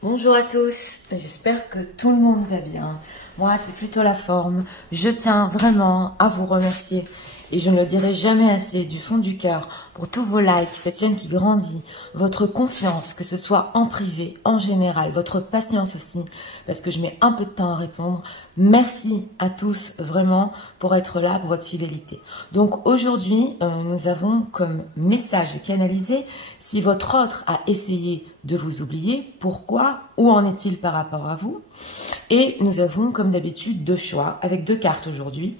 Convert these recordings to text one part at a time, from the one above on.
Bonjour à tous, j'espère que tout le monde va bien. Moi, c'est plutôt la forme. Je tiens vraiment à vous remercier et je ne le dirai jamais assez du fond du cœur pour tous vos likes, cette chaîne qui grandit, votre confiance, que ce soit en privé, en général, votre patience aussi, parce que je mets un peu de temps à répondre. Merci à tous vraiment pour être là, pour votre fidélité. Donc aujourd'hui, nous avons comme message canalisé, si votre autre a essayé de vous oublier, pourquoi, où en est-il par rapport à vous? Et nous avons comme d'habitude deux choix, avec deux cartes aujourd'hui.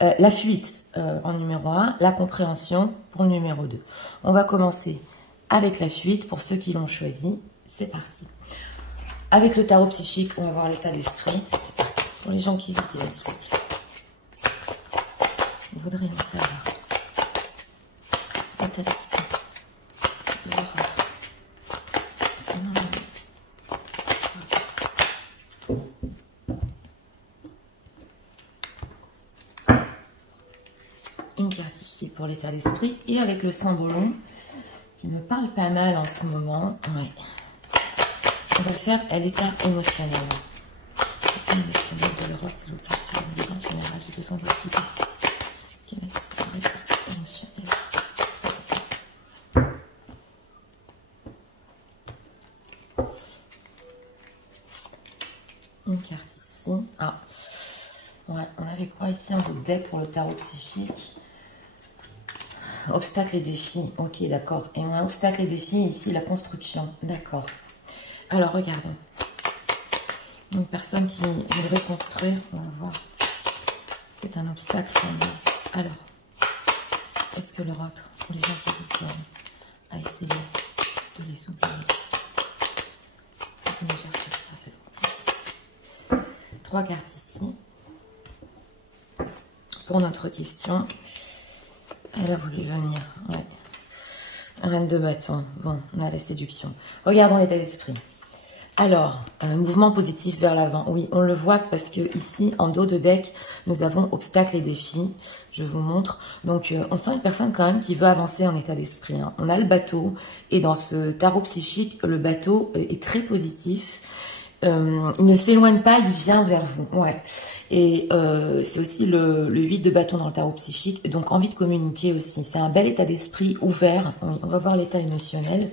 La fuite en numéro 1, la compréhension pour le numéro 2. On va commencer avec la fuite pour ceux qui l'ont choisi. C'est parti. Avec le tarot psychique, on va voir l'état d'esprit. Pour les gens qui vivent, s'il vous plaît. Vous voudriez savoir l'état d'esprit de leur autre. Une carte ici pour l'état d'esprit et avec le symbolon qui me parle pas mal en ce moment. Ouais. On va faire l'état émotionnel. L'état émotionnel de l'Europe, s'il vous plaît. En général, j'ai besoin de votre idée. Quel est l'état émotionnel? Une carte ici. Ah. Ouais, on avait quoi ici? Un autre deck pour le tarot psychique. Obstacles et défis. Ok, d'accord. Et on a obstacles et défis ici, la construction. D'accord. Alors, regardons. Une personne qui voudrait construire, on va voir. C'est un obstacle pour moi. Alors, est-ce que leur autre, pour les gens qui disent a essayé de les oublier? Est-ce que vous me gérez sur ça, s'il vous plaît? Trois cartes ici. Pour notre question. Elle a voulu venir. Ouais. Reine de bâton. Bon, on a la séduction. Regardons l'état d'esprit. Alors, mouvement positif vers l'avant. Oui, on le voit parce que ici, en dos de deck, nous avons obstacles et défis. Je vous montre. Donc, on sent une personne quand même qui veut avancer en état d'esprit. Hein. On a le bateau. Et dans ce tarot psychique, le bateau est très positif. Il ne s'éloigne pas, il vient vers vous. Ouais. Et c'est aussi le 8 de bâton dans le tarot psychique. Donc, envie de communiquer aussi. C'est un bel état d'esprit ouvert. Oui, on va voir l'état émotionnel.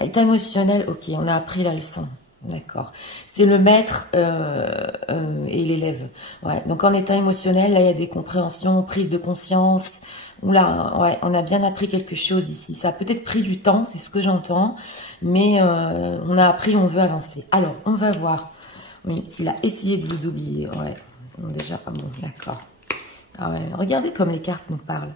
État émotionnel, ok, on a appris la leçon. D'accord. C'est le maître et l'élève. Ouais. Donc, en état émotionnel, là, il y a des compréhensions, prise de conscience. Oula, ouais, on a bien appris quelque chose ici. Ça a peut-être pris du temps, c'est ce que j'entends. Mais on a appris, on veut avancer. Alors, on va voir. Oui, s'il a essayé de vous oublier. Ouais. Bon, déjà, ah bon, d'accord. Ah ouais, regardez comme les cartes nous parlent.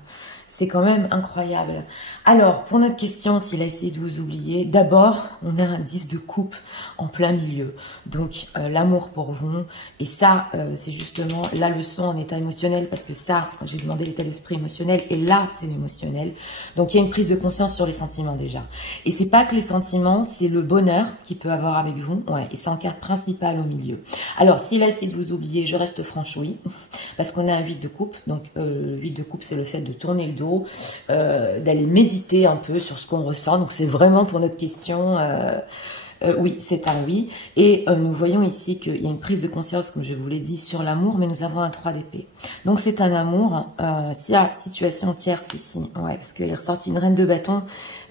C'est quand même incroyable. Alors, pour notre question, s'il a essayé de vous oublier, d'abord, on a un 10 de coupe en plein milieu. Donc, l'amour pour vous. Et ça, c'est justement la leçon en état émotionnel. Parce que ça, j'ai demandé l'état d'esprit émotionnel. Et là, c'est l'émotionnel. Donc, il y a une prise de conscience sur les sentiments déjà. Et c'est pas que les sentiments, c'est le bonheur qu'il peut avoir avec vous. Ouais, et c'est en carte principale au milieu. Alors, s'il a essayé de vous oublier, je reste franche, oui. Parce qu'on a un 8 de coupe. Donc, le 8 de coupe, c'est le fait de tourner le dos. D'aller méditer un peu sur ce qu'on ressent. Donc, c'est vraiment pour notre question... oui, c'est un oui. Et nous voyons ici qu'il y a une prise de conscience, comme je vous l'ai dit, sur l'amour, mais nous avons un 3 d'épée. Donc, c'est un amour. S'il y a situation tierce ici, ouais, parce qu'il est ressorti une reine de bâton,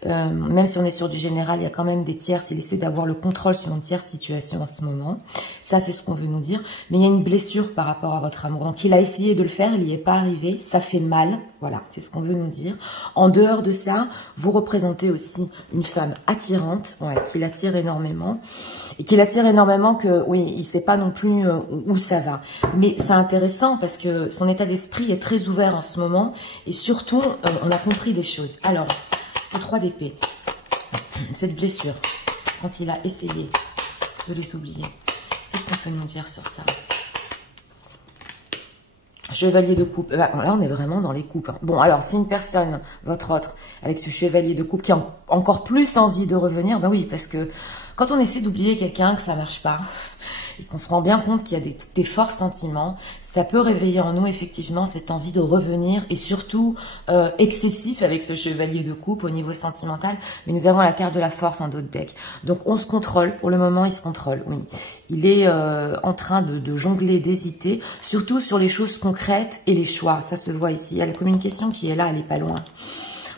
même si on est sur du général, il y a quand même des tierces. Il essaie d'avoir le contrôle sur une tierce situation en ce moment. Ça, c'est ce qu'on veut nous dire. Mais il y a une blessure par rapport à votre amour. Donc, il a essayé de le faire, il n'y est pas arrivé. Ça fait mal. Voilà, c'est ce qu'on veut nous dire. En dehors de ça, vous représentez aussi une femme attirante, ouais, qui l'attire énormément. Et qui l'attire énormément que, oui, il ne sait pas non plus où ça va. Mais c'est intéressant parce que son état d'esprit est très ouvert en ce moment. Et surtout, on a compris des choses. Alors, ce 3 d'épée, cette blessure, quand il a essayé de les oublier, qu'est-ce qu'on peut nous dire sur ça? Chevalier de coupe. Là, on est vraiment dans les coupes. Hein. Bon, alors, c'est une personne, votre autre, avec ce chevalier de coupe qui a encore plus envie de revenir. Ben oui, parce que quand on essaie d'oublier quelqu'un, que ça marche pas, et qu'on se rend bien compte qu'il y a des forts sentiments, ça peut réveiller en nous effectivement cette envie de revenir et surtout excessif avec ce chevalier de coupe au niveau sentimental. Mais nous avons la carte de la force en dos de deck. Donc on se contrôle, pour le moment il se contrôle, oui. Il est en train de jongler, d'hésiter, surtout sur les choses concrètes et les choix. Ça se voit ici. Il y a la communication qui est là, elle est pas loin.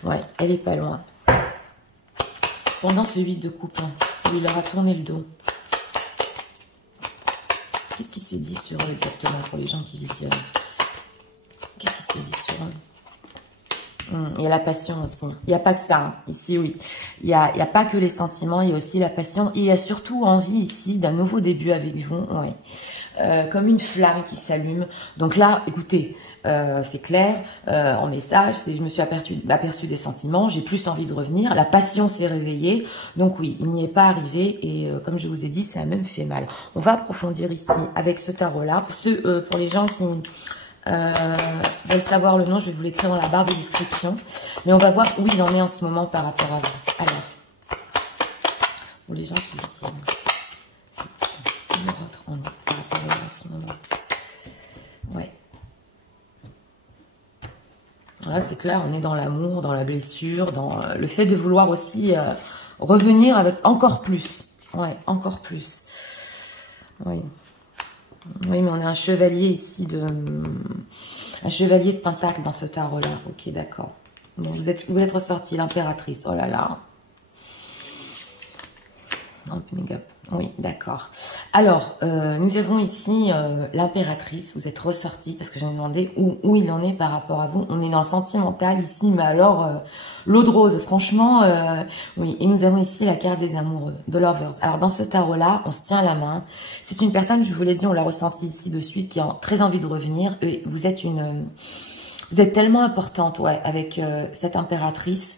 Ouais, elle est pas loin. Pendant ce 8 de coupe, hein, où il leur a tourné le dos. Qu'est-ce qui s'est dit sur eux exactement pour les gens qui visionnent? Qu'est-ce qui s'est dit sur eux? Il y a la passion aussi. Il n'y a pas que ça. Hein. Ici, oui. Il y a pas que les sentiments. Il y a aussi la passion. Et il y a surtout envie ici d'un nouveau début avec vous. Ouais. Comme une flamme qui s'allume. Donc là, écoutez, c'est clair. En message, je me suis aperçu des sentiments. J'ai plus envie de revenir. La passion s'est réveillée. Donc oui, il n'y est pas arrivé. Et comme je vous ai dit, ça a même fait mal. On va approfondir ici avec ce tarot-là. Pour les gens qui... veulent savoir le nom, je vais vous l'écrire dans la barre de description. Mais on va voir où il en est en ce moment par rapport à vous. Alors, pour les gens qui viennent, par rapport à vous en ce moment. Ouais. Là, c'est clair, on est dans l'amour, dans la blessure, dans le fait de vouloir aussi revenir avec encore plus. Ouais, encore plus. Oui. Oui, mais on a un chevalier ici un chevalier de pentacle dans ce tarot-là. Ok, d'accord. Bon, vous êtes ressorti l'impératrice. Oh là là. Oui, d'accord. Alors, nous avons ici l'impératrice. Vous êtes ressorti parce que j'ai demandé où il en est par rapport à vous. On est dans le sentimental ici, mais alors l'eau de rose, franchement, oui. Et nous avons ici la carte des amoureux, de lovers. Alors dans ce tarot-là, on se tient la main. C'est une personne, je vous l'ai dit, on l'a ressenti ici de suite, qui a très envie de revenir. Et vous êtes tellement importante, ouais, avec cette impératrice.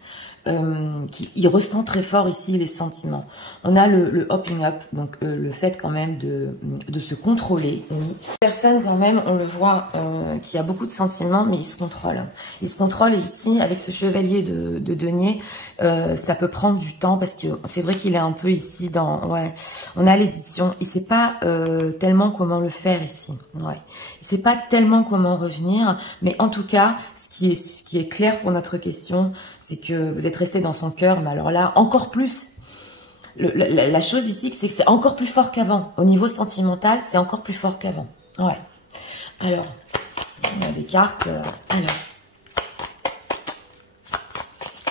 Il ressent très fort ici les sentiments. On a le hopping up, donc le fait quand même de se contrôler. Oui. Personne quand même, on le voit, qui a beaucoup de sentiments, mais il se contrôle. Il se contrôle ici avec ce chevalier de denier. Ça peut prendre du temps parce que c'est vrai qu'il est un peu ici dans... Ouais, on a l'édition. Il sait pas tellement comment le faire ici. Ouais. Il sait pas tellement comment revenir, mais en tout cas, ce qui est clair pour notre question, c'est que vous êtes resté dans son cœur, mais alors là, encore plus. La chose ici, c'est que c'est encore plus fort qu'avant. Au niveau sentimental, c'est encore plus fort qu'avant. Ouais. Alors, on a des cartes. Alors,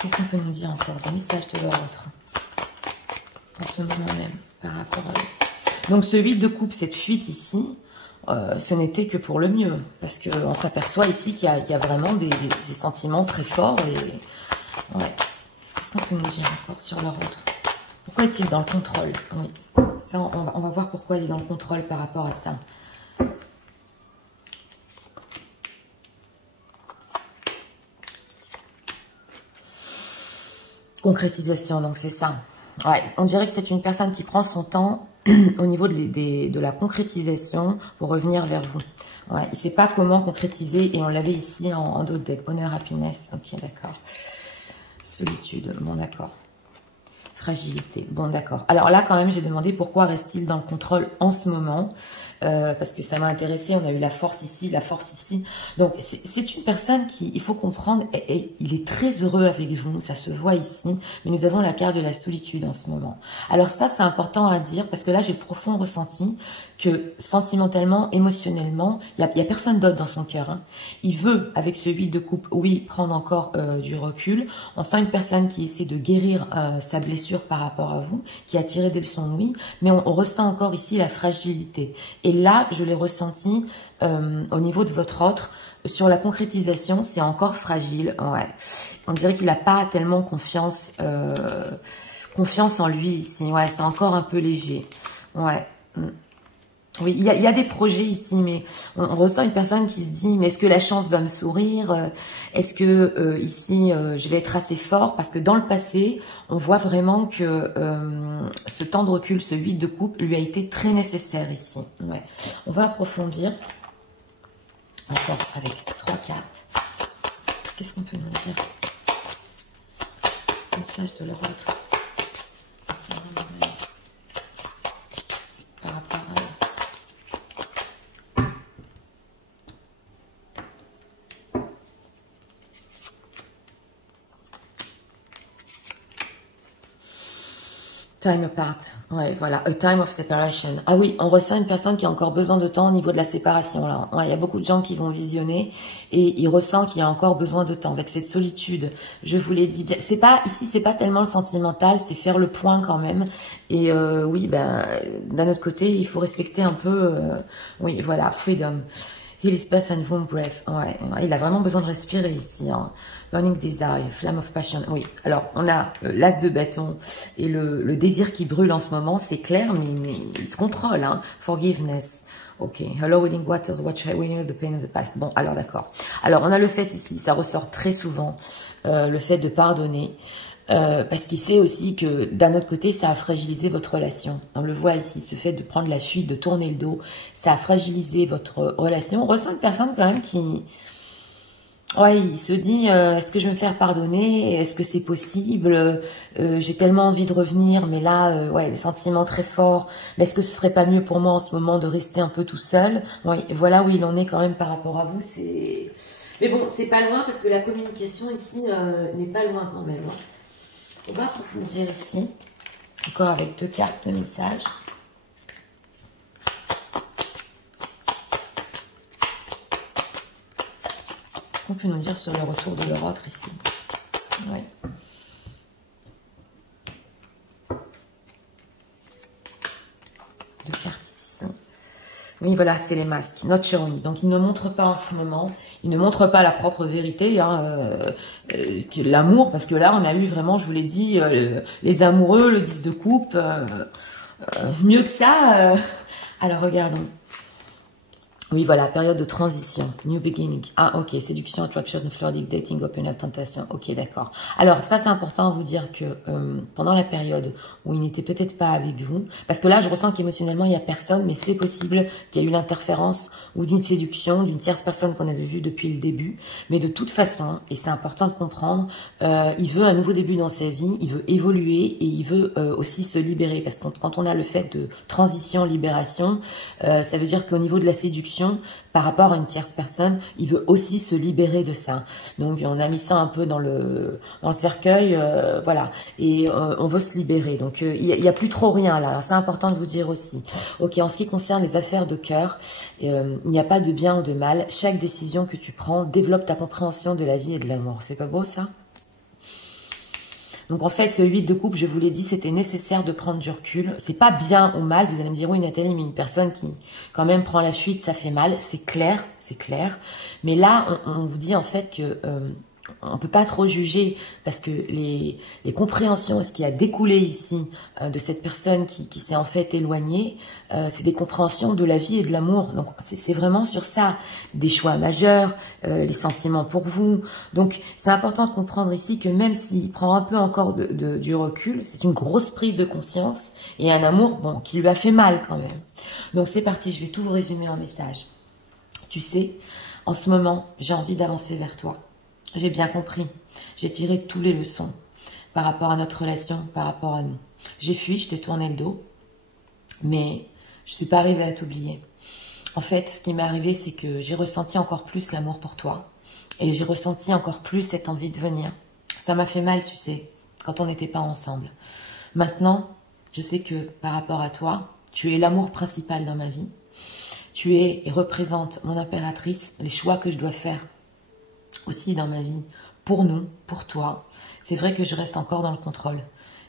qu'est-ce qu'on peut nous dire encore? Des messages de l'autre. En ce moment même, par rapport à eux. Donc, ce 8 de coupe, cette fuite ici, ce n'était que pour le mieux. Parce qu'on s'aperçoit ici qu'il y a vraiment des sentiments très forts. Et ouais. Qu'est-ce qu'on peut nous dire encore sur leur autre? Pourquoi est-il dans le contrôle? Oui. Ça, on va voir pourquoi il est dans le contrôle par rapport à ça. Concrétisation, donc c'est ça. Ouais, on dirait que c'est une personne qui prend son temps au niveau de la concrétisation pour revenir vers vous. Ouais, il ne sait pas comment concrétiser et on l'avait ici en dos de deck. Bonheur, happiness. Ok, d'accord. Solitude. Bon, d'accord. Fragilité. Bon, d'accord. Alors là, quand même, j'ai demandé pourquoi reste-t-il dans le contrôle en ce moment. Parce que ça m'a intéressé. On a eu la force ici, la force ici. Donc, c'est une personne qui, il faut comprendre, il est très heureux avec vous. Ça se voit ici. Mais nous avons la carte de la solitude en ce moment. Alors ça, c'est important à dire parce que là, j'ai profond ressenti que sentimentalement, émotionnellement, il y a personne d'autre dans son cœur. Hein. Il veut, avec ce 8 de coupe, oui, prendre encore du recul. On sent une personne qui essaie de guérir sa blessure par rapport à vous, qui a tiré des leçons, oui, mais on ressent encore ici la fragilité. Et là, je l'ai ressenti au niveau de votre autre, sur la concrétisation, c'est encore fragile. Ouais. On dirait qu'il n'a pas tellement confiance en lui ici. Ouais, c'est encore un peu léger. Ouais. Oui, il y a des projets ici, mais on ressent une personne qui se dit, mais est-ce que la chance va me sourire? Est-ce que ici, je vais être assez fort? Parce que dans le passé, on voit vraiment que ce temps de recul, ce 8 de coupe, lui a été très nécessaire ici. Ouais. On va approfondir. Encore avec 3 cartes. Qu'est-ce qu'on peut nous dire? Message de leur autre. Par rapport à eux. Time apart, ouais, voilà, a time of separation. Ah oui, on ressent une personne qui a encore besoin de temps au niveau de la séparation, là. Ouais, il y a beaucoup de gens qui vont visionner et ils ressentent qu'il y a encore besoin de temps avec cette solitude. Je vous l'ai dit, c'est pas, ici, c'est pas tellement le sentimental, c'est faire le point quand même. Et oui, ben, d'un autre côté, il faut respecter un peu, oui, voilà, freedom. Heal his person, room breath. Ouais, il a vraiment besoin de respirer ici. Hein. Burning desire, flame of passion. Oui, alors on a l'as de bâton et le désir qui brûle en ce moment, c'est clair, mais il se contrôle. Hein. Forgiveness. Ok. Hello, willing waters, watch winning the pain of the past. Bon, alors d'accord. Alors on a le fait ici, ça ressort très souvent, le fait de pardonner. Parce qu'il sait aussi que d'un autre côté, ça a fragilisé votre relation. On le voit ici, ce fait de prendre la fuite, de tourner le dos, ça a fragilisé votre relation. On ressent une personne quand même qui, ouais, il se dit, est-ce que je vais me faire pardonner? Est-ce que c'est possible? J'ai tellement envie de revenir, mais là, ouais, des sentiments très forts. Mais est-ce que ce serait pas mieux pour moi en ce moment de rester un peu tout seul? Oui, voilà où il en est quand même par rapport à vous. C'est, mais bon, c'est pas loin parce que la communication ici n'est pas loin quand même. Hein. On va approfondir ici, encore avec 2 cartes de message. Qu'est-ce qu'on peut nous dire sur le retour de leur autre ici? Ouais. Deux cartes ici. Oui, voilà, c'est les masques. Not showing. Donc, ils ne montrent pas en ce moment. Ils ne montrent pas la propre vérité, hein, l'amour, parce que là, on a eu vraiment, je vous l'ai dit, les amoureux, le 10 de coupe. Mieux que ça. Alors, regardons. Oui, voilà, période de transition, new beginning. Ah, ok, séduction, attraction, flirting, dating, open up, tentation. Ok, d'accord. Alors, ça, c'est important à vous dire que pendant la période où il n'était peut-être pas avec vous, parce que là, je ressens qu'émotionnellement, il n'y a personne, mais c'est possible qu'il y ait eu l'interférence ou d'une séduction, d'une tierce personne qu'on avait vue depuis le début. Mais de toute façon, et c'est important de comprendre, il veut un nouveau début dans sa vie, il veut évoluer et il veut aussi se libérer. Parce que quand on a le fait de transition, libération, ça veut dire qu'au niveau de la séduction, par rapport à une tierce personne, il veut aussi se libérer de ça. Donc on a mis ça un peu dans le cercueil, voilà. Et on veut se libérer. Donc il y a plus trop rien là. C'est important de vous dire aussi. Ok, en ce qui concerne les affaires de cœur, il n'y a pas de bien ou de mal. Chaque décision que tu prends développe ta compréhension de la vie et de l'amour. C'est pas beau ça? Donc en fait, ce 8 de coupe, je vous l'ai dit, c'était nécessaire de prendre du recul. C'est pas bien ou mal, vous allez me dire, oui Nathalie, mais une personne qui quand même prend la fuite, ça fait mal. C'est clair, c'est clair. Mais là, on vous dit en fait que on peut pas trop juger parce que les compréhensions, ce qui a découlé ici de cette personne qui s'est en fait éloignée, c'est des compréhensions de la vie et de l'amour. Donc c'est vraiment sur ça, des choix majeurs, les sentiments pour vous. Donc c'est important de comprendre ici que même s'il prend un peu encore du recul, c'est une grosse prise de conscience et un amour bon qui lui a fait mal quand même. Donc c'est parti, je vais tout vous résumer en message. Tu sais, en ce moment, j'ai envie d'avancer vers toi. J'ai bien compris. J'ai tiré toutes les leçons par rapport à notre relation, par rapport à nous. J'ai fui, je t'ai tourné le dos, mais je ne suis pas arrivée à t'oublier. En fait, ce qui m'est arrivé, c'est que j'ai ressenti encore plus l'amour pour toi et j'ai ressenti encore plus cette envie de venir. Ça m'a fait mal, tu sais, quand on n'était pas ensemble. Maintenant, je sais que par rapport à toi, tu es l'amour principal dans ma vie. Tu es et représentes mon impératrice, les choix que je dois faire aussi dans ma vie, pour nous, pour toi. C'est vrai que je reste encore dans le contrôle,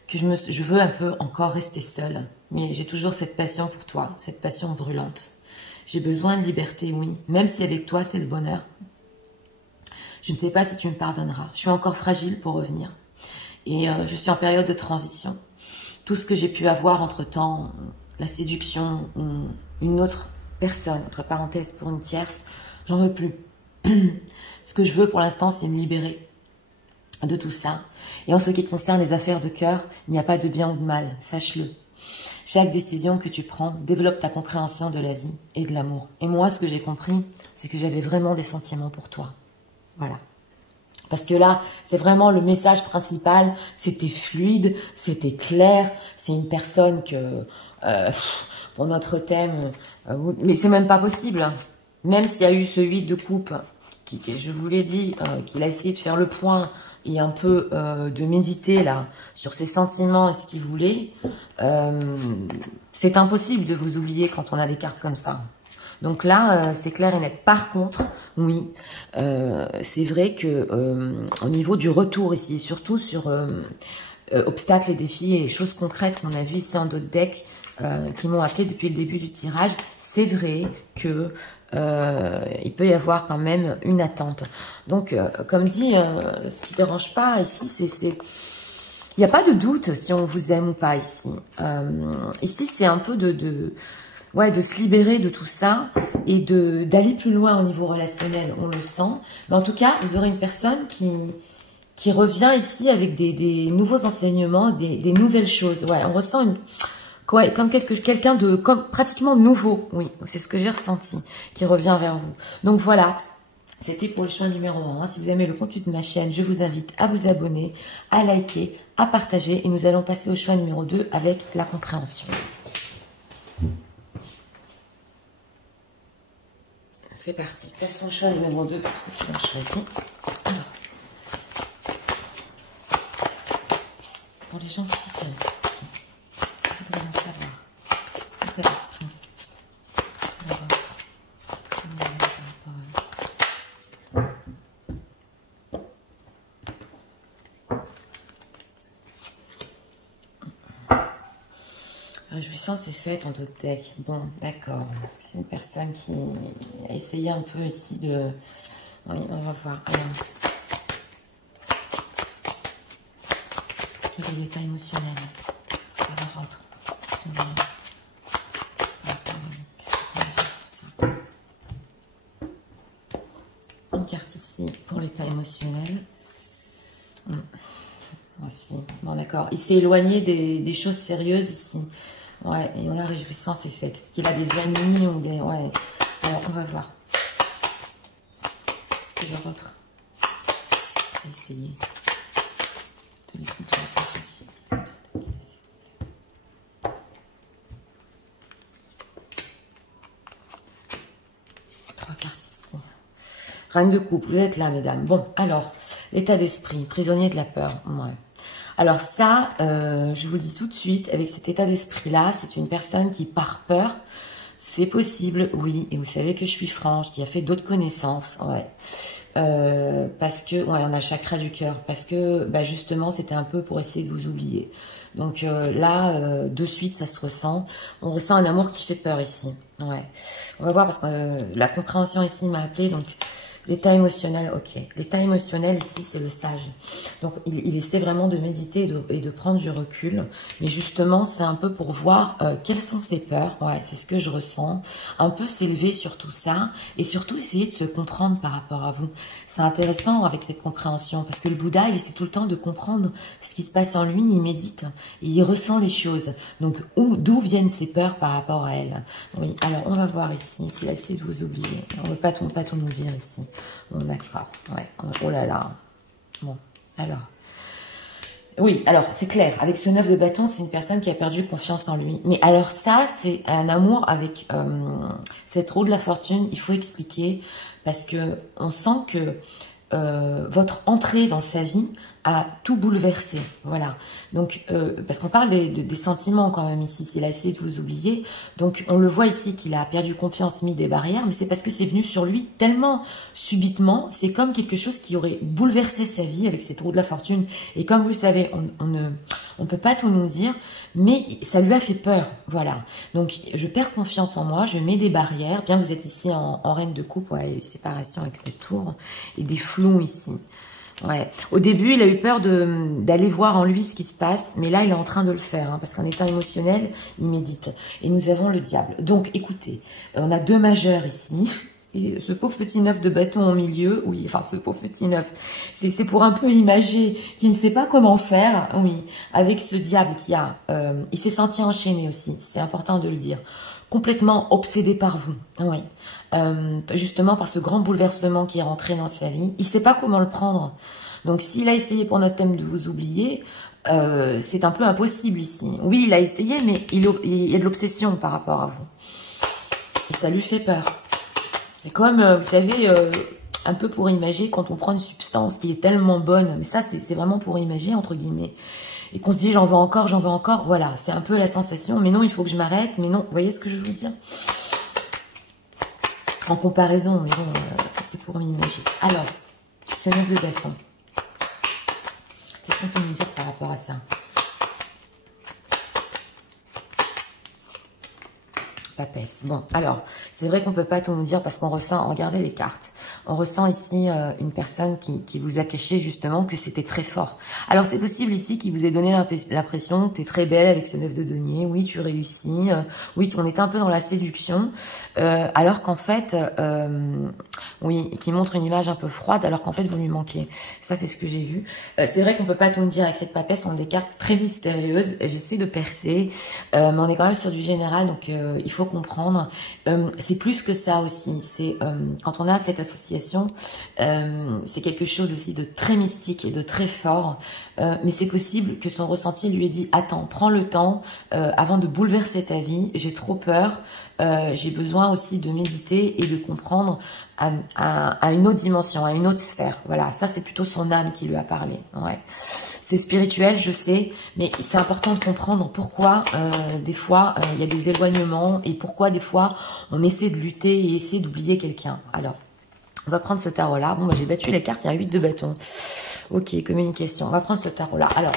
que je veux un peu encore rester seule, mais j'ai toujours cette passion pour toi, cette passion brûlante. J'ai besoin de liberté, oui, même si avec toi c'est le bonheur. Je ne sais pas si tu me pardonneras, je suis encore fragile pour revenir. Et je suis en période de transition. Tout ce que j'ai pu avoir entre-temps, la séduction, une autre personne, entre parenthèses pour une tierce, j'en veux plus. Ce que je veux pour l'instant, c'est me libérer de tout ça. Et en ce qui concerne les affaires de cœur, il n'y a pas de bien ou de mal, sache-le. Chaque décision que tu prends développe ta compréhension de la vie et de l'amour. Et moi, ce que j'ai compris, c'est que j'avais vraiment des sentiments pour toi. Voilà. Parce que là, c'est vraiment le message principal, c'était fluide, c'était clair, c'est une personne que, pour notre thème, mais c'est même pas possible. Même s'il y a eu ce 8 de coupe, je vous l'ai dit, qu'il a essayé de faire le point, et un peu de méditer là sur ses sentiments et ce qu'il voulait, c'est impossible de vous oublier quand on a des cartes comme ça. Donc là, c'est clair et net. Par contre, oui, c'est vrai que au niveau du retour ici, surtout sur obstacles et défis et choses concrètes qu'on a vues ici en d'autres decks qui m'ont appelé depuis le début du tirage, c'est vrai que il peut y avoir quand même une attente. Donc, comme dit, ce qui ne dérange pas ici, il n'y a pas de doute si on vous aime ou pas ici. Ici, c'est un peu de se libérer de tout ça et d'aller plus loin au niveau relationnel, on le sent. Mais en tout cas, vous aurez une personne qui revient ici avec des nouveaux enseignements, des nouvelles choses. Ouais, on ressent comme quelqu'un de pratiquement nouveau. Oui, c'est ce que j'ai ressenti, qui revient vers vous. Donc voilà, c'était pour le choix numéro 1. Si vous aimez le contenu de ma chaîne, je vous invite à vous abonner, à liker, à partager. Et nous allons passer au choix numéro 2 avec la compréhension. C'est parti. Passons au choix numéro 2 pour ceux qui l'ont choisi. Alors, pour les gens qui savent, vous devez en savoir. L'état d'esprit. Réjouissance est faite en d'autres decks. Bon, d'accord. C'est une personne qui a essayé un peu ici de... Oui, on va voir. Alors, quel est l'état émotionnel par votre une carte ici pour l'état émotionnel. Aussi. Bon, d'accord. Il s'est éloigné des choses sérieuses ici. Ouais, et on a réjouissance est faite. Est-ce qu'il a des amis ou des... Ouais. Alors, on va voir. Est-ce que le vôtre va essayer de les soutenir? 3 cartes ici. Reine de coupe, vous êtes là, mesdames. Bon, alors, l'état d'esprit, prisonnier de la peur. Ouais. Alors ça, je vous le dis tout de suite, avec cet état d'esprit-là, c'est une personne qui, par peur, c'est possible, oui, et vous savez que je suis franche, qui a fait d'autres connaissances, ouais. Parce que, ouais, on a le chakra du cœur, parce que, bah, justement, c'était un peu pour essayer de vous oublier. Donc là, de suite, ça se ressent. On ressent un amour qui fait peur ici, ouais. On va voir, parce que la compréhension ici m'a appelé, donc... L'état émotionnel, ok. L'état émotionnel ici, c'est le sage. Donc, il essaie vraiment de méditer et de prendre du recul. Mais justement, c'est un peu pour voir quelles sont ses peurs. Ouais, c'est ce que je ressens. Un peu s'élever sur tout ça. Et surtout, essayer de se comprendre par rapport à vous. C'est intéressant avec cette compréhension. Parce que le Bouddha, il essaie tout le temps de comprendre ce qui se passe en lui. Il médite. Et il ressent les choses. Donc, d'où viennent ses peurs par rapport à elle? Oui, alors, on va voir ici. S'il a essayé de vous oublier. On ne veut pas tout nous dire ici. Bon, d'accord. Ouais. Oh là là. Bon, alors. Oui, alors, c'est clair. Avec ce 9 de bâton, c'est une personne qui a perdu confiance en lui. Mais alors ça, c'est un amour avec cette roue de la fortune. Il faut expliquer parce que on sent que votre entrée dans sa vie a tout bouleversé. Voilà. Donc, parce qu'on parle des sentiments quand même ici. S'il a essayé de vous oublier. Donc, on le voit ici qu'il a perdu confiance, mis des barrières. Mais c'est parce que c'est venu sur lui tellement subitement. C'est comme quelque chose qui aurait bouleversé sa vie avec cette roue de la fortune. Et comme vous le savez, on ne peut pas tout nous dire. Mais ça lui a fait peur. Voilà. Donc, je perds confiance en moi. Je mets des barrières. Bien, vous êtes ici en reine de coupe. Ouais, une séparation avec cette tour. Et des flous ici. Ouais. Au début, il a eu peur d'aller voir en lui ce qui se passe, mais là, il est en train de le faire, hein, parce qu'en étant émotionnel, il médite. Et nous avons le diable. Donc, écoutez, on a 2 majeurs ici, et ce pauvre petit 9 de bâton au milieu, oui, enfin, ce pauvre petit 9, c'est pour un peu imager, qui ne sait pas comment faire, oui, avec ce diable qui a, il s'est senti enchaîné aussi, c'est important de le dire. Complètement obsédé par vous, oui. Justement par ce grand bouleversement qui est rentré dans sa vie. Il ne sait pas comment le prendre. Donc s'il a essayé pour notre thème de vous oublier, c'est un peu impossible ici. Oui, il a essayé, mais il y a de l'obsession par rapport à vous. Et ça lui fait peur. C'est comme, vous savez, un peu pour imager quand on prend une substance qui est tellement bonne, mais ça c'est vraiment pour imager entre guillemets, et qu'on se dit j'en veux encore, voilà, c'est un peu la sensation, mais non, il faut que je m'arrête, mais non, vous voyez ce que je veux dire? En comparaison, mais bon, c'est pour m'imager. Alors, ce 9 de bâton, qu'est-ce qu'on peut nous dire par rapport à ça? Papesse. Bon, alors, c'est vrai qu'on peut pas tout nous dire parce qu'on ressent, regardez les cartes, on ressent ici une personne qui vous a caché justement que c'était très fort. Alors, c'est possible ici qu'il vous ait donné l'impression que tu es très belle avec ce 9 de denier, oui, tu réussis, oui, on est un peu dans la séduction, alors qu'en fait, oui, qui montre une image un peu froide, alors qu'en fait, vous lui manquez. Ça, c'est ce que j'ai vu. C'est vrai qu'on peut pas tout nous dire avec cette papesse, on a des cartes très mystérieuses, j'essaie de percer, mais on est quand même sur du général, donc il faut comprendre. C'est plus que ça aussi. C'est quand on a cette association, c'est quelque chose aussi de très mystique et de très fort. Mais c'est possible que son ressenti lui ait dit attends, prends le temps avant de bouleverser ta vie. J'ai trop peur. J'ai besoin aussi de méditer et de comprendre à une autre dimension, à une autre sphère. Voilà, ça c'est plutôt son âme qui lui a parlé. Ouais. C'est spirituel, je sais, mais c'est important de comprendre pourquoi des fois il y a des éloignements et pourquoi des fois on essaie de lutter et essaie d'oublier quelqu'un. Alors, on va prendre ce tarot-là. Bon, bah, j'ai battu les cartes, il y a 8 de bâton. Ok, communication. On va prendre ce tarot-là. Alors,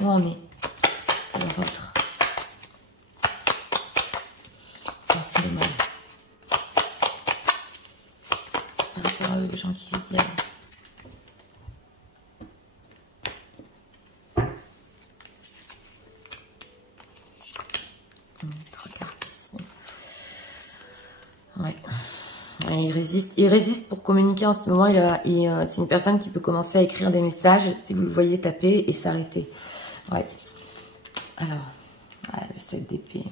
où on est? Le vôtre. Merci le mal. Par rapport aux gens qui visionnent. Ouais. Il résiste pour communiquer en ce moment. C'est une personne qui peut commencer à écrire des messages, si vous le voyez taper, et s'arrêter. Ouais. Alors, ouais, le 7 d'épée.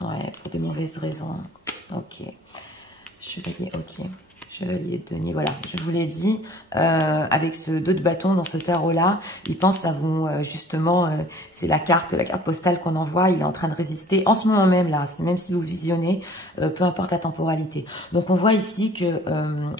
Ouais, pour des mauvaises raisons. Ok. Chevalier, ok. Chevalier de denier, voilà, je vous l'ai dit, avec ce 2 de bâton dans ce tarot-là, il pense à vous, justement, c'est la carte postale qu'on envoie, il est en train de résister, en ce moment même, là, même si vous visionnez, peu importe la temporalité. Donc, on voit ici que,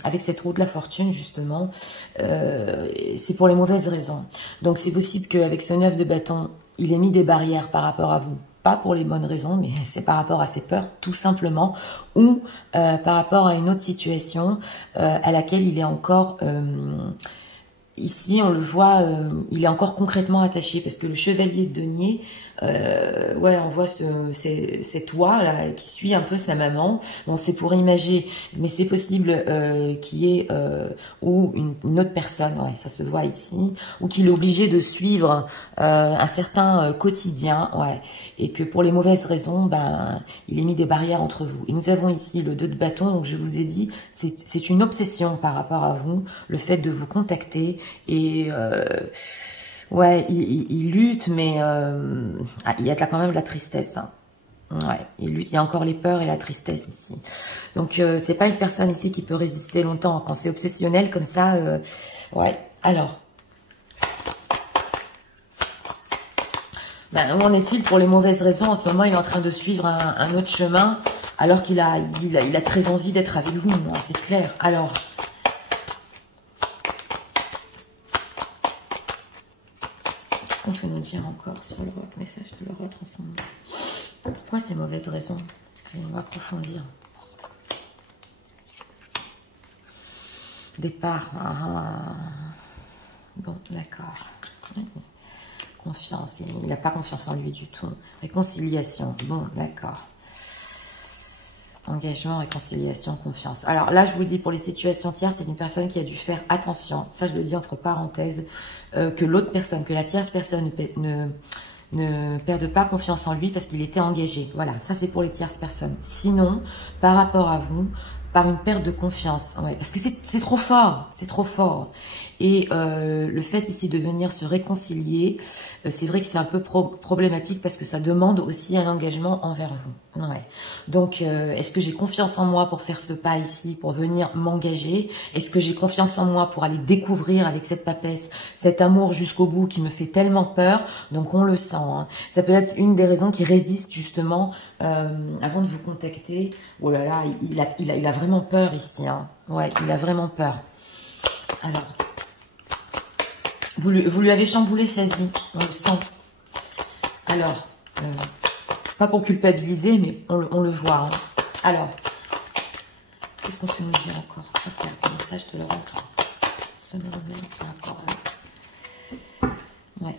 avec cette roue de la fortune, justement, c'est pour les mauvaises raisons. Donc, c'est possible qu'avec ce 9 de bâton, il ait mis des barrières par rapport à vous. Pas pour les bonnes raisons, mais c'est par rapport à ses peurs, tout simplement, ou par rapport à une autre situation à laquelle il est encore, ici on le voit, il est encore concrètement attaché, parce que le chevalier de denier, ouais, on voit cette oie là qui suit un peu sa maman. Bon, c'est pour imager, mais c'est possible qu'il y ait ou une autre personne, ouais, ça se voit ici, ou qu'il est obligé de suivre un certain quotidien, ouais, et que pour les mauvaises raisons, ben, il est mis des barrières entre vous. Et nous avons ici le 2 de bâton, donc je vous ai dit, c'est une obsession par rapport à vous, le fait de vous contacter, et ouais, il lutte, mais il y a quand même de la tristesse. Hein. Ouais, il lutte, il y a encore les peurs et la tristesse ici. Donc, c'est pas une personne ici qui peut résister longtemps. Quand c'est obsessionnel comme ça, ouais. Alors, ben, où en est-il pour les mauvaises raisons? En ce moment, il est en train de suivre un autre chemin, alors qu'il a très envie d'être avec vous, hein, c'est clair. Alors... on peut nous dire encore sur le message de l'Europe ensemble. Pourquoi ces mauvaises raisons? On va approfondir. Départ. Bon, d'accord. Confiance. Il n'a pas confiance en lui du tout. Réconciliation. Bon, d'accord. Engagement, réconciliation, confiance. Alors là, je vous le dis, pour les situations tierces, c'est une personne qui a dû faire attention. Ça, je le dis entre parenthèses, que l'autre personne, que la tierce personne ne perde pas confiance en lui parce qu'il était engagé. Voilà, ça c'est pour les tierces personnes. Sinon, par rapport à vous, par une perte de confiance. Ouais, parce que c'est trop fort, c'est trop fort. Et le fait ici de venir se réconcilier, c'est vrai que c'est un peu problématique parce que ça demande aussi un engagement envers vous. Ouais. Donc, est-ce que j'ai confiance en moi pour faire ce pas ici, pour venir m'engager? Est-ce que j'ai confiance en moi pour aller découvrir avec cette papesse cet amour jusqu'au bout qui me fait tellement peur? Donc, on le sent. Hein. Ça peut être une des raisons qui résiste justement avant de vous contacter. Oh là là, il a vraiment peur ici. Hein. Ouais, il a vraiment peur. Alors, vous lui avez chamboulé sa vie, on le sent. Alors, pas pour culpabiliser, mais on le voit. Hein. Alors, qu'est-ce qu'on peut nous dire encore? Regarde, le message de leur autre. Ce moment par rapport à... Ouais.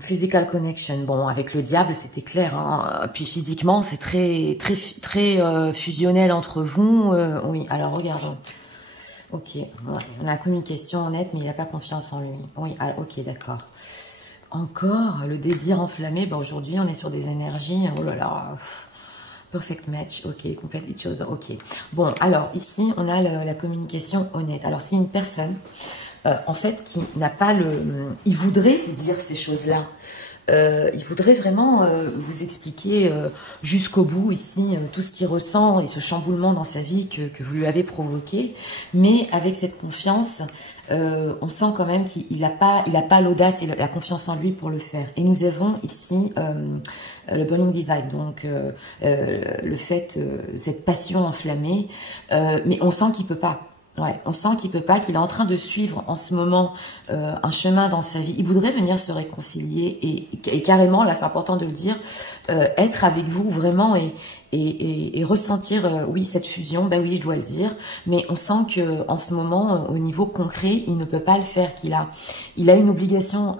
Physical connection. Bon, avec le diable, c'était clair. Hein. Puis physiquement, c'est très fusionnel entre vous. Oui, alors regardons. Ok, ouais. La communication honnête, mais il n'a pas confiance en lui. Oui, alors, ok, d'accord. Encore, le désir enflammé. Ben, aujourd'hui, on est sur des énergies. Oh là là, perfect match. Ok, complètement chose. Ok. Bon, alors ici, on a la communication honnête. Alors, si une personne... en fait, qui n'a pas il voudrait vous dire ces choses-là. Il voudrait vraiment vous expliquer jusqu'au bout ici tout ce qu'il ressent et ce chamboulement dans sa vie que vous lui avez provoqué. Mais avec cette confiance, on sent quand même qu'il n'a pas l'audace et la confiance en lui pour le faire. Et nous avons ici le burning desire, donc le fait, cette passion enflammée. Mais on sent qu'il peut pas. Ouais, on sent qu'il peut pas, qu'il est en train de suivre en ce moment un chemin dans sa vie. Il voudrait venir se réconcilier et carrément, là c'est important de le dire, être avec vous vraiment et ressentir, oui, cette fusion, ben oui, je dois le dire, mais on sent que en ce moment, au niveau concret, il ne peut pas le faire, il a une obligation,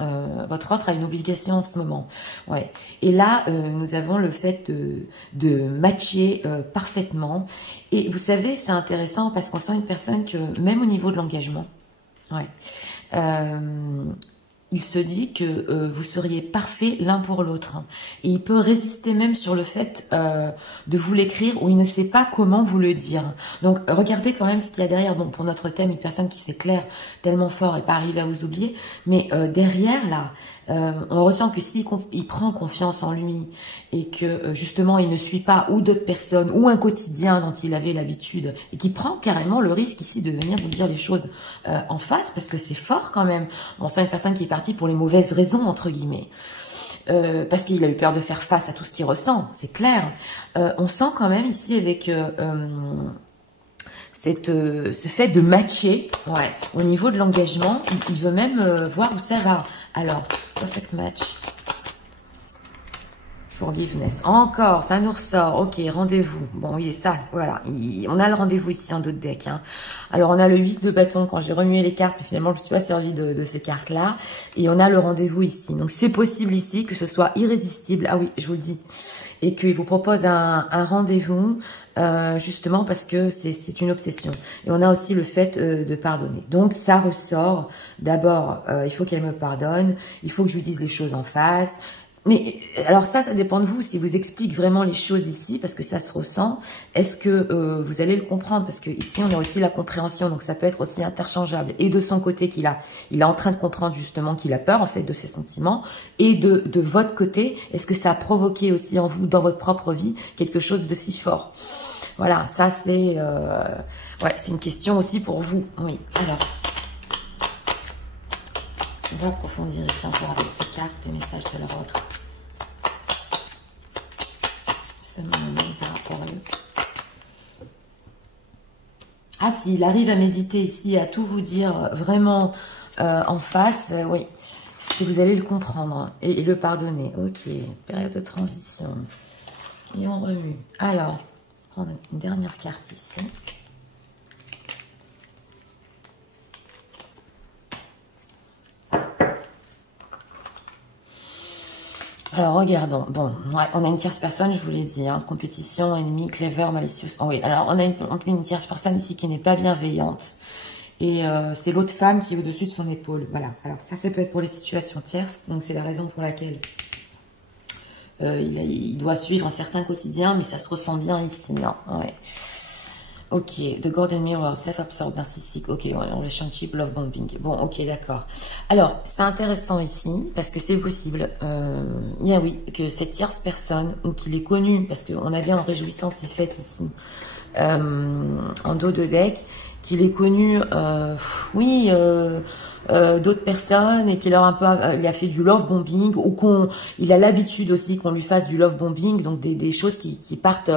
votre autre a une obligation en ce moment. Ouais. Et là, nous avons le fait de matcher parfaitement. Et vous savez, c'est intéressant parce qu'on sent une personne que, même au niveau de l'engagement, ouais, il se dit que vous seriez parfaits l'un pour l'autre. Et il peut résister même sur le fait de vous l'écrire ou il ne sait pas comment vous le dire. Donc, regardez quand même ce qu'il y a derrière. Bon, pour notre thème, une personne qui s'éclaire tellement fort et pas arriver à vous oublier. Mais derrière, là, on ressent que s'il prend confiance en lui et que justement il ne suit pas ou d'autres personnes ou un quotidien dont il avait l'habitude et qui prend carrément le risque ici de venir vous dire les choses en face parce que c'est fort quand même. On sent une personne qui est partie pour les mauvaises raisons entre guillemets. Parce qu'il a eu peur de faire face à tout ce qu'il ressent, c'est clair. On sent quand même ici avec ce fait de matcher, ouais, au niveau de l'engagement, il veut même voir où ça va. Alors, perfect match. Forgiveness. Encore, ça nous ressort. Ok, rendez-vous. Bon, oui, ça, voilà. On a le rendez-vous ici en d'autres decks. Hein. Alors, on a le 8 de bâton quand j'ai remué les cartes, mais finalement, je ne me suis pas servi de ces cartes-là. Et on a le rendez-vous ici. Donc, c'est possible ici que ce soit irrésistible. Ah oui, je vous le dis. Et qu'il vous propose un rendez-vous, justement parce que c'est une obsession. Et on a aussi le fait de pardonner. Donc, ça ressort. D'abord, il faut qu'elle me pardonne. Il faut que je lui dise les choses en face. Mais alors ça dépend de vous, si vous explique vraiment les choses ici, parce que ça se ressent, est-ce que vous allez le comprendre? Parce que ici, on a aussi la compréhension, donc ça peut être aussi interchangeable. Et de son côté, il est en train de comprendre justement qu'il a peur, en fait, de ses sentiments. Et de votre côté, est-ce que ça a provoqué aussi en vous, dans votre propre vie, quelque chose de si fort? Voilà, ça c'est ouais, c'est une question aussi pour vous. Oui, alors, on va approfondir ici encore avec deux cartes et messages de leur autre. Ce moment par rapport à eux. Ah, s'il arrive à méditer ici, à tout vous dire vraiment en face, oui, c'est que vous allez le comprendre hein, et le pardonner. Ok, période de transition. Et on remue. Alors, prendre une dernière carte ici. Alors, regardons. Bon, ouais, on a une tierce personne, je vous l'ai dit, hein, compétition, ennemi, clever, malicieux. Oh oui, alors on a une tierce personne ici qui n'est pas bienveillante. Et c'est l'autre femme qui est au-dessus de son épaule. Voilà, alors ça peut être pour les situations tierces. Donc, c'est la raison pour laquelle il doit suivre un certain quotidien, mais ça se ressent bien ici. Non, ouais. Ok, The Golden Mirror, Self-Absorbed, Narcissique. Ok, on le Relationship, Love Bombing. Bon, ok, d'accord. Alors, c'est intéressant ici, parce que c'est possible, bien oui, que cette tierce personne, ou qu'il est connu, parce qu'on avait en réjouissance ces fêtes ici, en dos de deck, qu'il ait connu, oui, d'autres personnes et qu'il leur il a fait du love bombing ou il a l'habitude aussi qu'on lui fasse du love bombing, donc des choses qui partent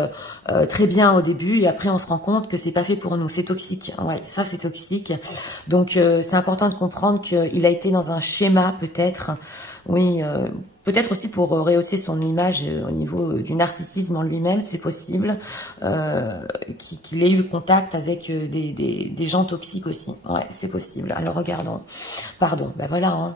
très bien au début et après on se rend compte que c'est pas fait pour nous, c'est toxique. Ouais, ça c'est toxique. Donc c'est important de comprendre qu'il a été dans un schéma peut-être, oui. Peut-être aussi pour rehausser son image au niveau du narcissisme en lui-même, c'est possible, qu'il ait eu contact avec des gens toxiques aussi. Ouais, c'est possible. Alors regardons. Pardon, ben voilà. Hein.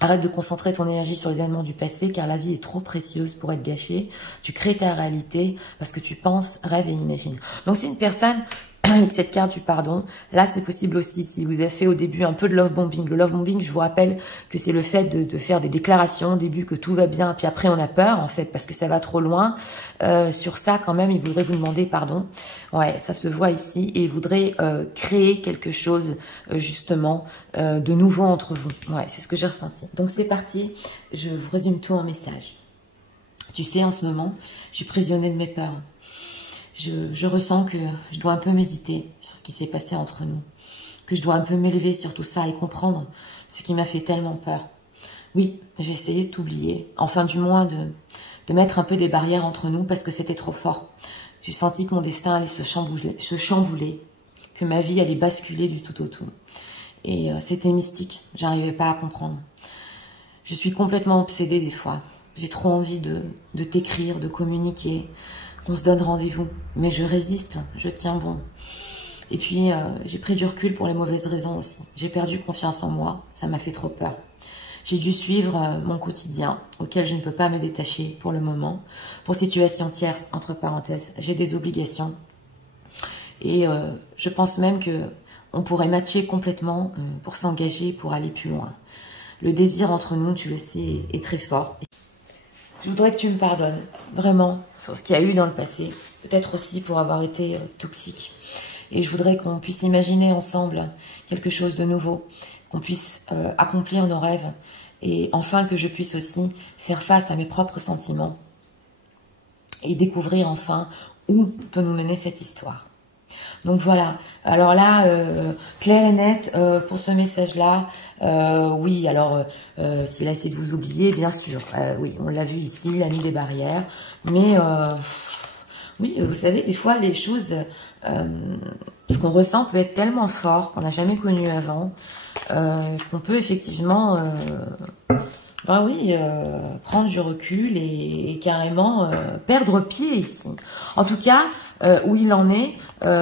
Arrête de concentrer ton énergie sur les événements du passé, car la vie est trop précieuse pour être gâchée. Tu crées ta réalité parce que tu penses, rêves et imagines. Donc c'est une personne avec cette carte du pardon. Là, c'est possible aussi si vous avez fait au début un peu de love bombing. Le love bombing, je vous rappelle que c'est le fait de faire des déclarations au début que tout va bien, puis après on a peur en fait parce que ça va trop loin. Sur ça, quand même, il voudrait vous demander pardon. Ouais, ça se voit ici et il voudrait créer quelque chose justement de nouveau entre vous. Ouais, c'est ce que j'ai ressenti. Donc c'est parti. Je vous résume tout en message. Tu sais, en ce moment, je suis prisonnière de mes peurs. Je ressens que je dois un peu méditer sur ce qui s'est passé entre nous, que je dois un peu m'élever sur tout ça et comprendre ce qui m'a fait tellement peur. Oui, j'ai essayé de t'oublier, enfin du moins de mettre un peu des barrières entre nous parce que c'était trop fort. J'ai senti que mon destin allait se chambouler, que ma vie allait basculer du tout au tout. Et c'était mystique, j'arrivais pas à comprendre. Je suis complètement obsédée des fois. J'ai trop envie de t'écrire, de communiquer, qu'on se donne rendez-vous. Mais je résiste, je tiens bon. Et puis, j'ai pris du recul pour les mauvaises raisons aussi. J'ai perdu confiance en moi, ça m'a fait trop peur. J'ai dû suivre mon quotidien, auquel je ne peux pas me détacher pour le moment. Pour situation tierce, entre parenthèses, j'ai des obligations. Et je pense même que on pourrait matcher complètement pour s'engager, pour aller plus loin. Le désir entre nous, tu le sais, est très fort. Je voudrais que tu me pardonnes, vraiment, sur ce qu'il y a eu dans le passé. Peut-être aussi pour avoir été toxique. Et je voudrais qu'on puisse imaginer ensemble quelque chose de nouveau, qu'on puisse accomplir nos rêves. Et enfin que je puisse aussi faire face à mes propres sentiments et découvrir enfin où peut nous mener cette histoire. Donc voilà, alors là, clair et net pour ce message-là, oui, alors s'il a essayé de vous oublier, bien sûr, oui, on l'a vu ici, il a mis des barrières, mais oui, vous savez, des fois, les choses, ce qu'on ressent peut être tellement fort, qu'on n'a jamais connu avant, qu'on peut effectivement... ben oui, prendre du recul et carrément perdre pied ici. En tout cas, où il en est,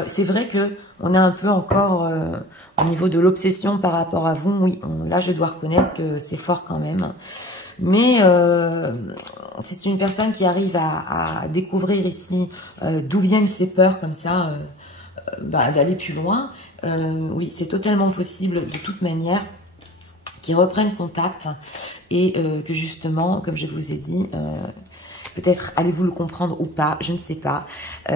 c'est vrai que on est un peu encore au niveau de l'obsession par rapport à vous. Oui, là je dois reconnaître que c'est fort quand même. Mais c'est une personne qui arrive à découvrir ici d'où viennent ses peurs comme ça, d'aller plus loin. Oui, c'est totalement possible de toute manière qu'ils reprennent contact et que justement, comme je vous ai dit, peut-être allez-vous le comprendre ou pas, je ne sais pas.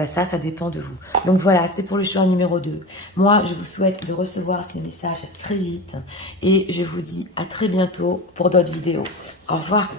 Ça dépend de vous. Donc voilà, c'était pour le choix numéro 2. Moi, je vous souhaite de recevoir ces messages très vite et je vous dis à très bientôt pour d'autres vidéos. Au revoir.